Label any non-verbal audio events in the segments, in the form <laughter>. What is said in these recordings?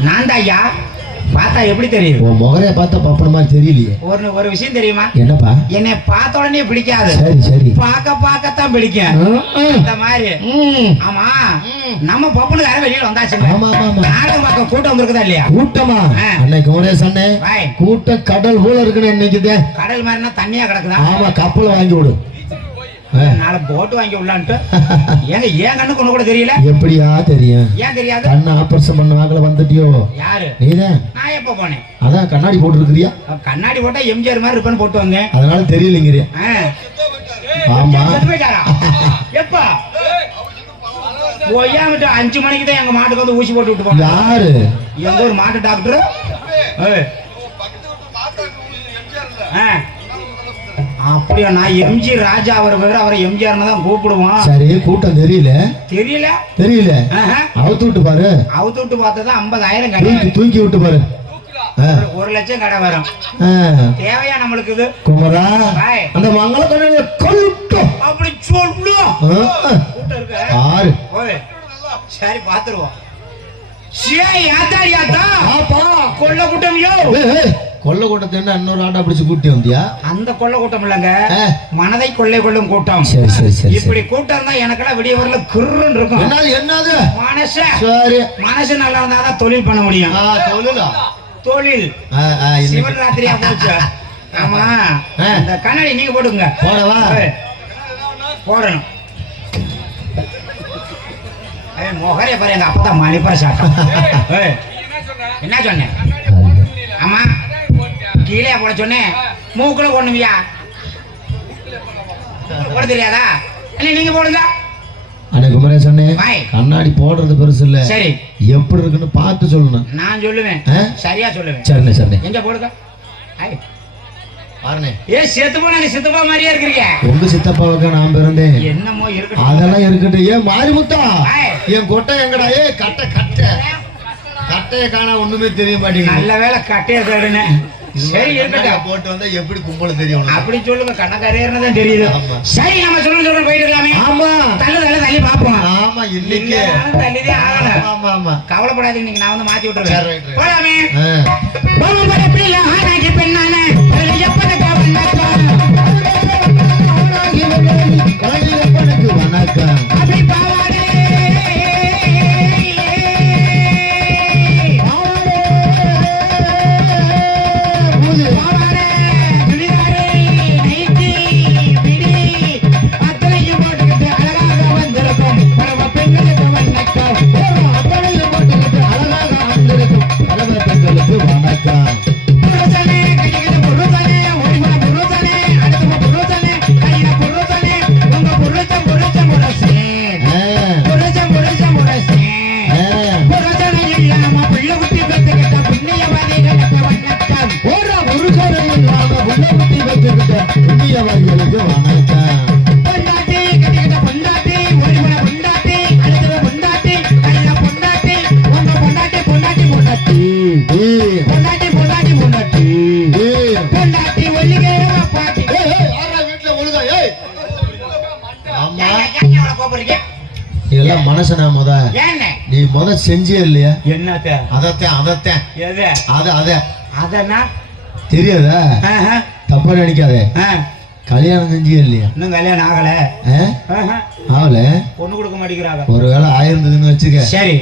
நான் தான் ஐயா பார்த்தா எப்படி தெரியுது? உன் முகரைய பார்த்தா பப்பன மாதிரி தெரியலையே. ஒரு ஒரு விஷயம் தெரியுமா? என்னப்பா? என்னை பார்த்த உடனே பிடிக்காது. சரி சரி. பார்க்க பார்க்கத்தான் பிடிக்கும். இந்த மாதிரி. ஆமா. நம்ம பப்புனுக்கார வெளியில வந்தாச்சுங்க. ஆமா ஆமா நாடகம் பார்க்க கூட்டம் வந்திருக்குதா இல்லையா? கூட்டமா. அன்னைக்கு அண்ணே வாய். கூட்டம் கடல் போல இருக்குன்னு இன்னைக்குதே கடல் மாதிரினா தண்ணியா கிடக்குதா? ஆமா கப்பல் வாங்கி விடு. நாளை போட்டு வாங்கி விடலான்ட்டு <laughs> ஏங்க ஏன் கண்ணுக்கு ஒண்ணு கூட தெரியல? எப்படியா தெரியும்? ஏன் தெரியாது? கண்ணு ஆபரேஷன் பண்ண வாக்கல வந்துட்டியோ? யாரு? நீதான். நான் எப்ப போனேன்? அதான் கண்ணாடி போட்டுருக்கிறியா? கண்ணாடி போட்டா எம்ஜிஆர் மாதிரி இருப்பேன்னு போட்டு வந்தேன். அதனால தெரியலைங்கிறியா? ஆ. ஆமா? <laughs> எப்ப? ஒய்யாமிட்டு அஞ்சு மணிக்கு தான் எங்க மாட்டுக்கு வந்து ஊசி போட்டு விட்டு போனாங்க யாரு? எங்க ஒரு மாட்டு டாக்டர்? அப்படியா? நான் எம்ஜி ராஜா அவர் பேர் அவரை எம்ஜிஆர்னு தான் கூப்பிடுவோம் சரி கூட்டம் தெரியல. தெரியல? தெரியல. அவுத்து விட்டு பாரு. அவுத்து விட்டு பார்த்தா ஐம்பதாயிரம் கடை தூக்கி விட்டு பாரு. ஒரு- லட்சம் கடை வரும். தேவையா நம்மளுக்கு இது? குமரா. அந்த மங்கள கண்ணாடிய கொல்லுட்டும் அப்படி ஆறு. சரி பாத்துருவோம் கொள்ள கூட்டம் யோ கொல்ல கூட்டத்தை என்ன இன்னொரு ஆட்டா பிடிச்சு கூட்டி வந்தியா? அந்த கொள்ள கூட்டம் இல்லங்க ஆ. மனதை கொள்ளை கொள்ளும் கூட்டம். சரி சரி சரி இப்படி கூட்டம் இருந்தா எனக்கெல்லாம் விடிய வரல கிருன்னு இருக்கும். என்னது என்னது? மனச. சரி. மனசு நல்லா இருந்தாதான் தொழில் பண்ண முடியும். தொழில்? இன்னைக்கு. சிவராத்திரியா போச்சு. ஆமா. இந்த கண்ணாடி நீங்க போட்டுங்க போடவா? போடணும். முகரே பாரு எங்க அப்பதான் மணிப்பா சாட்டம். ஏய், என்ன சொன்னேன் ஆமா கீழே போட சொன்னேன். மூக்குல போடணுமியா. போட தெரியாதா? இல்ல நீங்க போடுங்க. அன்னைக்கு குமரே சொன்னேன். கண்ணாடி போடுறது பெருசு இல்ல. சரி. எப்படி இருக்குன்னு பார்த்து சொல்லணும். நான் சொல்லுவேன்? சரியா சொல்லுவேன். சரிண்ணே சரிண்ணே. எங்க போடுங்க? ஏ செத்து போனாங்க சித்தப்பா மாதிரியா இருக்கிறீங்க. உங்க சித்தப்பாவுக்கு நான் பிறந்தேன். என்னமோ இருக்கட்டும். அதெல்லாம் இருக்கட்டும். ஏன் மாரிமுத்தா. என் கொட்டை எங்கடா? ஏ கட்டை கட்டை. கட்டையை காணா ஒண்ணுமே தெரிய மாட்டேங்குது. நல்ல வேலை கட்டைய தேடுன சரி இருக்கட்டும். போட்டு வந்தா எப்படி கும்பல் தெரியும்? அப்படி சொல்லுங்க கண்ணக்காரர்னு தான் தெரியுது. சரி நம்ம சொல்ல போயிட்டு இருக்கலாமே ஆமா. தள்ளு தள்ளு தள்ளி பாப்போம் ஆமா இன்னைக்கு. ஆகணும் ஆமா ஆமா கவலைப்படாதீங்க இன்னைக்கு நான் வந்து மாத்தி right. போலாமே. ஆனாக்கி பெண்ணானே. அதுல இதெல்லாம் மனசனா முத நீ முத செஞ்சே இல்லையா? என்னத்த? அதத்தான் அதத்தான். அத அத. அதனா? தெரியாதா? தப்பா நினைக்காதே. கல்யாணம் செஞ்சே இல்லையா? இன்னும் கல்யாணம் ஆகல. ஆகல? பொண்ணு கொடுக்க மாட்டேங்கிறாங்க. ஒருவேளை ஆயிருந்ததுன்னு வச்சுக்க. சரி.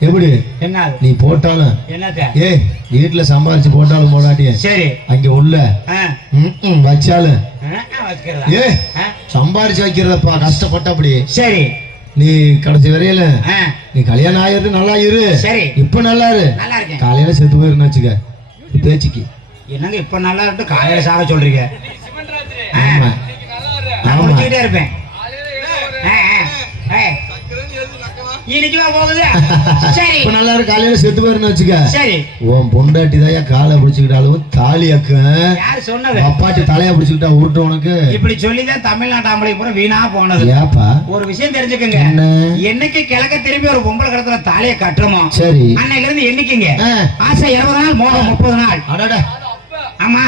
எப்படி? என்ன? நீ போட்டாலும். என்னத்த? ஏய் வீட்டுல சம்பாரிச்சு போட்டாலும் போடாட்டிய. சரி. அங்க உள்ள. வச்சாலும்? ஏ சம்பாரிச்சு வைக்கிறதப்பா கஷ்டப்பட்ட அப்படி சரி. நீ கடைசி வரையில நீ கல்யாணம் ஆயிருந்து நல்லா இரு. சரி. இப்ப நல்லா இரு. நல்லா இருக்கேன். காலையில செத்து போயிருன்னு வச்சுக்க. பேச்சுக்கு என்னங்க இப்ப நல்லா இருக்கு காலையில சாக சொல்றீங்க? ஆமா. ஆமா. இருப்பேன். இன்னைக்குவா போகுது. <laughs> சரி. இப்ப நல்லா இரு காலையில செத்து போயிருன்னு வச்சுக்க. சரி. உன் பொண்டாட்டி தான் காலை பிடிச்சுக்கிட்டாலும் தாலி அக்கும் யாரு சொன்னது? அப்பாட்டி தலைய பிடிச்சுக்கிட்டா உருட்டு உனக்கு. இப்படி சொல்லிதான் தமிழ்நாட்டு ஆம்பளை பூரா வீணா போனது. ஏப்பா? ஒரு விஷயம் தெரிஞ்சுக்கங்க. என்ன? என்னைக்கு கிழக்க திரும்பி ஒரு பொம்பளை கடத்துல தாலியை கட்டுறோமோ சரி. இருந்து என்னைக்குங்க. ஆசை இருபது நாள் மோகம் முப்பது நாள். அடட. ஆமா.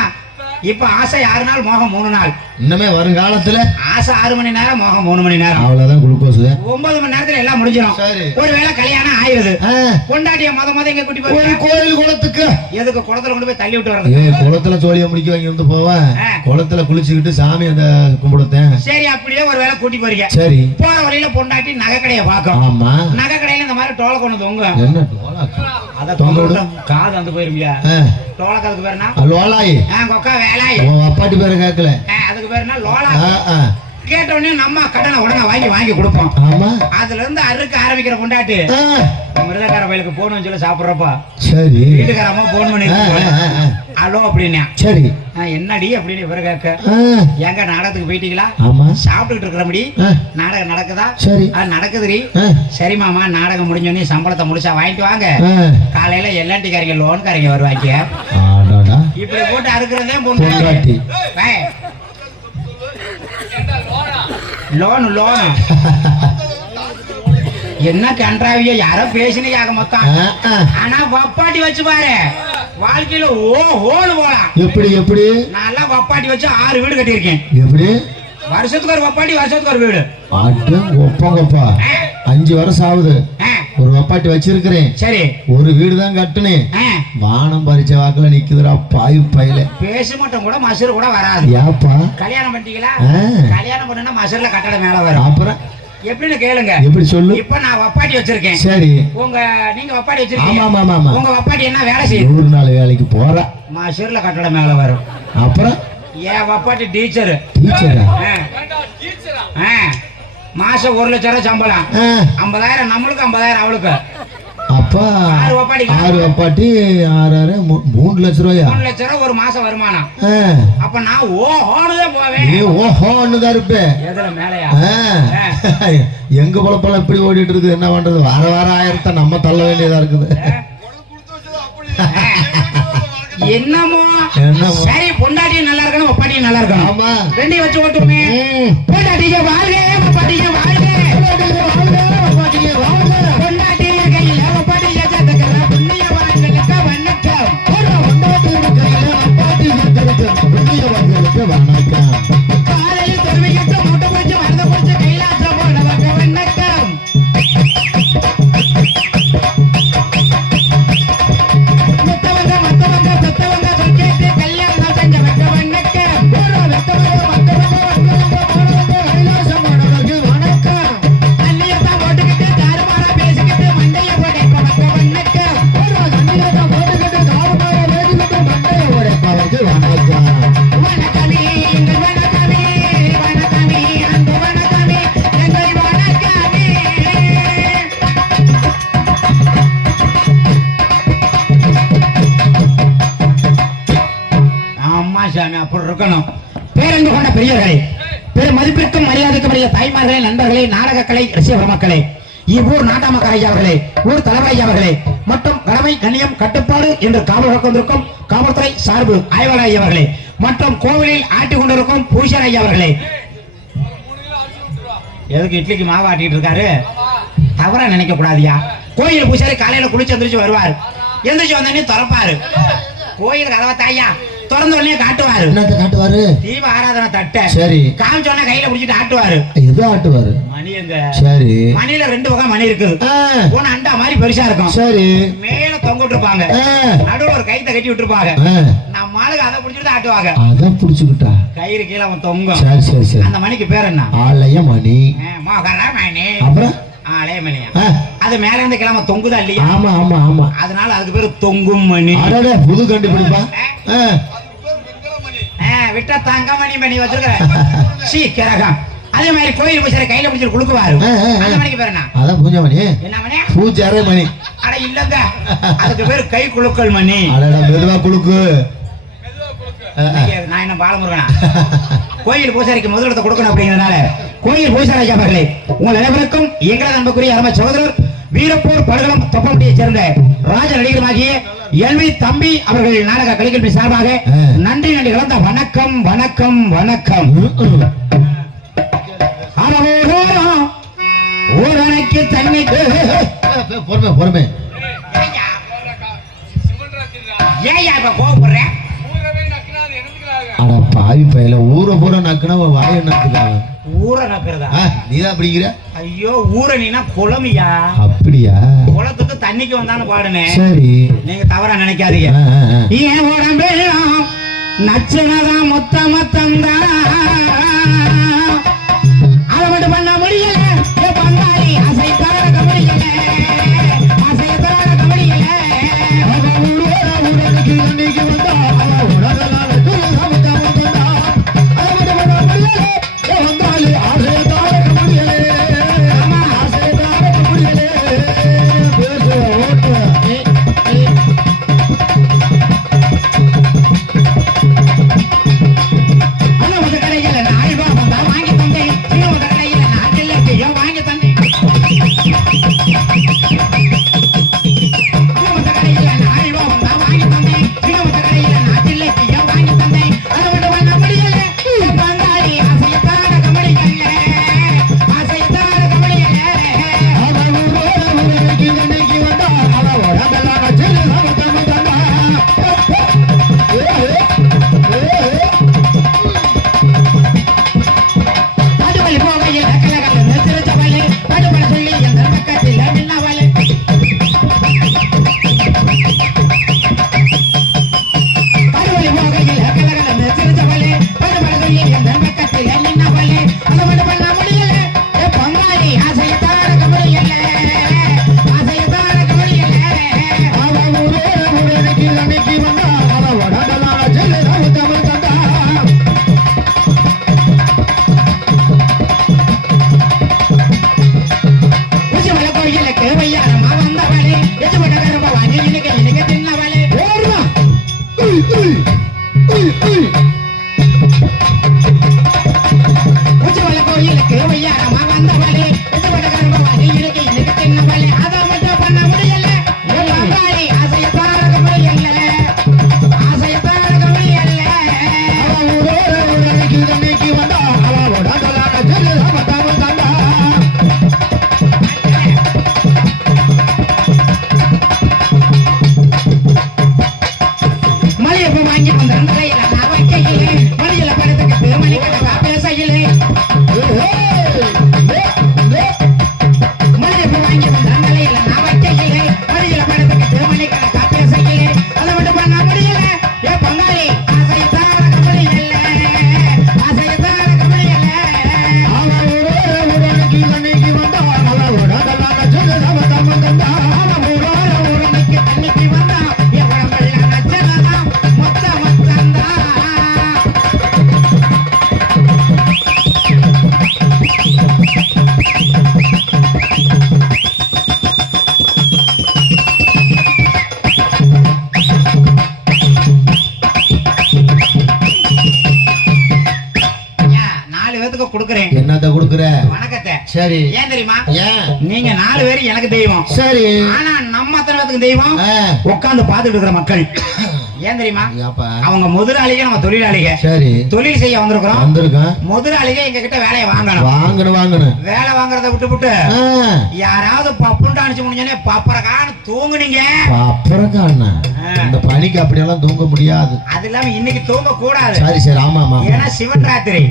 இப்ப ஆசை ஆறு நாள் மோகம் மூணு நாள். இன்னமே வருங்காலத்துல? ஆசை ஆறு மணி நேரம் மோகம் மூணு மணி நேரம். அவ்வளவுதான் குளுக்கோஸ். ஒன்பது மணி நேரத்துல எல்லாம் முடிஞ்சிடும். ஒருவேளை கல்யாணம் ஆயிருது. ஆ, பொண்டாட்டிய மொத மொத எங்க கூட்டி போய் கோயில் குளத்துக்கு. எதுக்கு குளத்துல கொண்டு போய் தள்ளி விட்டு வர்றது? ஏ குளத்துல சோழிய முடிக்க வாங்கி வந்து போவேன். குளத்துல குளிச்சுக்கிட்டு சாமி அந்த கும்பிடுத்தேன். சரி அப்படியே ஒரு வேளை கூட்டி போறீங்க சரி. போற வழியில பொண்டாட்டி நகை கடையை பார்க்கும். ஆமா. நகை கடையில இந்த மாதிரி டோலை கொண்டு தொங்க என்ன. விட்டா காது வந்து போயிருமியா. ஆ, டோலக்கு பேருனா லோலாயி. கொக்கா வேலாய். உன் அப்பாட்டி பேரை கேட்கல. ஆ, அதுக்கு பேருனா லோலா. ஆ, ஆ. கேட்ட உடனே நம்ம கடனை உடனே வாங்கி வாங்கி கொடுப்போம். அதுல இருந்து அறுக்க ஆரம்பிக்கிற பொண்டாட்டி ஆ, மிருதக்கார வயலுக்கு போகணும்னு சொல்லி சாப்பிடுறப்ப. சரி. வீட்டுக்காரமா போன் பண்ணி. ஹலோ அப்படின்னா சரி. என்னடி? அப்படின்னு ஆ, எங்க நாடகத்துக்கு போயிட்டீங்களா? ஆமா. சாப்பிட்டுக்கிட்டு இருக்கிறபடி நாடகம் நடக்குதா? சரி. நடக்குதுடி. சரி மாமா நாடகம் முடிஞ்சோடனே சம்பளத்தை முடிச்சா வாங்கிட்டு வாங்க. காலையில எல்என்டிக்காரங்க லோன்காரங்க வருவாங்க. இப்படி போட்டு அறுக்கிறதே பொண்ணு லோன் லோன். என்ன கன்றாவிய யாரோ பேசினீங்க மொத்தம். ஆனா வப்பாட்டி வச்சு பாரு. வாழ்க்கையில ஓ ஹோல் போலாம். எப்படி எப்படி? நான் வப்பாட்டி வச்சு ஆறு வீடு கட்டியிருக்கேன். எப்படி? வருஷத்துக்கு ஒரு வப்பாட்டி வருஷத்துக்கு ஒரு வீடு. அட ஒப்பங்கப்பா அஞ்சு வருஷம் ஆகுது. ஒரு வப்பாட்டி வச்சிருக்கிறேன். சரி. ஒரு வீடு தான் கட்டுனேன் வானம் பறிச்ச வாக்குல நிக்குதுடா பாய் பையில. பேச மட்டும் கூட மசூர் கூட வராது. ஏப்பா கல்யாணம் பண்ணிட்டீங்களா. கல்யாணம் பண்ணுனா மசூர்ல கட்டடம் மேல வரும். அப்புறம்? எப்படின்னு கேளுங்க. எப்படி சொல்லு? இப்ப நான் வப்பாட்டி வச்சிருக்கேன். சரி. உங்க நீங்க வப்பாட்டி வச்சிருக்கீங்க. ஆமா ஆமா ஆமா உங்க வப்பாட்டி என்ன வேலை செய்யுது? நூறு நாள் வேலைக்கு போற. மசூர்ல கட்டடம் மேல வரும். அப்புறம்? ஏன் வப்பாட்டி டீச்சர்? டீச்சரா? மாசம் ஒரு லட்சம் ரூபாய் சம்பளம். ஆ, ஐம்பதாயிரம் நம்மளுக்கு ஐம்பதாயிரம் அவளுக்கு. அப்பா ஆறு வப்பாட்டிங்க. ஆறு வப்பாட்டி ஆறு ஆறு மூ- மூணு லட்ச ரூபாயா? மூணு லட்சம் ரூபாய் ஒரு மாசம் வருமானம். ஆ, அப்ப நான் ஓ ஓனுதான் போவேன். நீ ஓஹோன்னு தான் இருப்ப. எதுல மேலையா? ஆ. எங்க பொழப்பெல்லாம் இப்படி ஓடிட்டு இருக்குது என்ன பண்றது? வார வாரம் ஆயிரத்தை நம்ம தள்ள வேண்டியதா இருக்குது. என்னமோ. சரி பொண்டாட்டியும் நல்லா இருக்கணும் ஒப்பாட்டியும் நல்லா இருக்கணும். ரெண்டையும் வச்சு ஓட்டுமே. பொண்டாட்டிய வாழ்க ஒப்பாட்டிய வாழ்க பொண்டாட்டி ஒப்பாட்டி புண்ணிய வணக்கம். அம்மா அப்படி இருக்கணும். பேரன்பு கொண்ட பெரியவர்களே பெரு மதிப்பிற்கும் மரியாதைக்கும் உரிய தாய்மார்களே நண்பர்களே நாடக கலை ரசிகர் மக்களே இவ்வூர் நாட்டாம ஐயாவர்களே ஊர் தலைவர் ஐயாவர்களே மற்றும் கடமை கண்ணியம் கட்டுப்பாடு என்று காவல் கொண்டிருக்கும் காவல்துறை சார்பு ஆய்வாளர் ஐயாவர்களே மற்றும் கோவிலில் ஆட்டி கொண்டிருக்கும் பூஷர் ஐயாவர்களே எதுக்கு இட்லிக்கு மாவு ஆட்டிட்டு இருக்காரு? தவறா நினைக்க கூடாதியா? கோயில் பூசாரி காலையில குளிச்சு எந்திரிச்சு வருவார். எந்திரிச்சு வந்தோடனே திறப்பாரு. கோயில் கதவை தாயா திறந்த உடனே காட்டுவாரு. என்னத்த காட்டுவாரு? தீப ஆராதனை தட்ட. சரி. காமிச்ச உடனே கையில பிடிச்சிட்டு ஆட்டுவாரு. எதோ ஆட்டுவாரு? மணி எங்க? சரி. மணியில ரெண்டு வகை மணி இருக்குது. ஒண்ணு அண்டா மாதிரி பெருசா இருக்கும். சரி. மேல தொங்க விட்டுருப்பாங்க. நடுவுல ஒரு கைத்தை கட்டி விட்டுருப்பாங்க. நம்ம ஆளுக்கு அதை பிடிச்சிட்டு ஆட்டுவாங்க. அதான் புடிச்சுக்கிட்டா? கயிறு கீழே அவன் தொங்கும். சரி சரி சரி. அந்த மணிக்கு பேர் என்ன? ஆலய மணி. மோகரா மணி. அப்புறம்? அது மேல இருந்து கிளம்ப தொங்குதா இல்லையா? ஆமா ஆமா ஆமா. அதனால அதுக்கு பேரு தொங்கும் மணி. புது கண்டுபிடிப்பா. விட்டா தங்க மணி வச்சிருக்கிற. சீ கிரகம். அதே மாதிரி கோயில் பூசாரி கையில ஆ, ஆ. அந்த மணிக்கு பேர் என்ன? அதான் பூஜை மணி. என்ன மணி? பூஜை மணி. அட இல்லங்க. அதுக்கு பேரு கை குலுக்கல் மணி. அடடா மெதுவா ஆ. நான் என்ன பாலமுருகனா? கோயில் பூசாரிக்கு முதலிடத்தை கொடுக்கணும் அப்படிங்கிறதுனால கோயில் பூசாரி அவர்களே உங்கள் அனைவருக்கும் எங்களது அன்புக்குரிய அருமை சகோதரர் வீரப்பூர் படுகளம் தொப்பம்பட்டியைச் சேர்ந்த ராஜ நடிகருமாகிய எல்வி தம்பி அவர்கள் நாடக கலைக்கல்வி சார்பாக. நன்றி நன்றி கலந்த வணக்கம் வணக்கம் வணக்கம். ஏய், ஏய், பொறுமை பொறுமை. ஏயா இப்ப கோவப்படுறேன் பாவி பையல ஊரை பூரா நக்குனா வாய நக்குதாங்க ஊரை நக்கிறதா? நீதான் அப்படிங்கிற ஐயோ ஊரணினா குளமியா அப்படியா? குளத்துக்கு தண்ணிக்கு வந்தான்னு பாடுனேன் சரி. நீங்க தவறா நினைக்காதீங்க. ஏன் உடம்பெல்லாம் நச்சுனதான் மொத்த மொத்தம்தான் அதை சரி. ஏன் தெரியுமா? ஏன்? நீங்க நாலு பேரும் எனக்கு தெய்வம். சரி. ஆனா நம்ம அத்தனை பேத்துக்கு தெய்வம். ஆ. உட்கார்ந்து பார்த்துட்டு இருக்கிற மக்கள். ஏன் தெரியுமா? அவங்க முதலாளிக நம்ம தொழிலாளிக சரி. தொழில் செய்ய வந்திருக்கிறோம். வந்திருக்கேன் முதலாளிக எங்க கிட்ட வேலையை வாங்கணும். வாங்கணும் வாங்கணும். வேலை வாங்குறத விட்டு விட்டு யாராவது பப்புண்டு அனுப்பிச்சு முடிஞ்சோடனே பப்பரக்கான்னு தூங்குனீங்க. அண்ணா இந்த பனிக்கு அப்படியெல்லாம் தூங்க முடியாது. அது இல்லாம இன்னைக்கு தூங்க கூடாது சரி சரி. ஆமா ஆமா. ஏன்னா சிவன் ராத்திரி.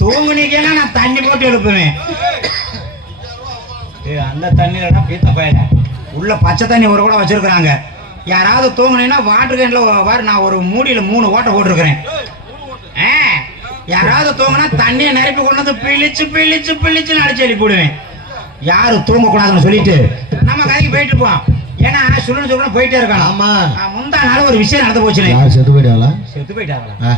தூங்குனீங்கன்னா நான் தண்ணி போட்டு எழுப்புவேன். அந்த தண்ணியில பீத்த பயல. உள்ள பச்சை தண்ணி ஒரு கூட வச்சிருக்கிறாங்க. யாராவது தூங்குனீங்கன்னா வாட்டர் கேன்ல வாரு நான் ஒரு மூடியில மூணு ஓட்டை போட்டிருக்கிறேன். யாராவது தூங்குனா தண்ணியை நிரப்பி கொண்டு வந்து பிழிச்சு பிழிச்சு பிழிச்சுன்னு அடிச்சு எழுப்பி விடுவேன். யாரு தூங்க கூடாதுன்னு சொல்லிட்டு நம்ம கதைக்கு போயிட்டு போவோம் ஏன்னா சுருன்னு சுருன்னு போயிட்டே இருக்கலாம். ஆமா. முந்தா நாள் ஒரு விஷயம் நடந்து போச்சுனே. யார் செத்து போயிட்டாளா? செத்து போயிட்டாங்களா?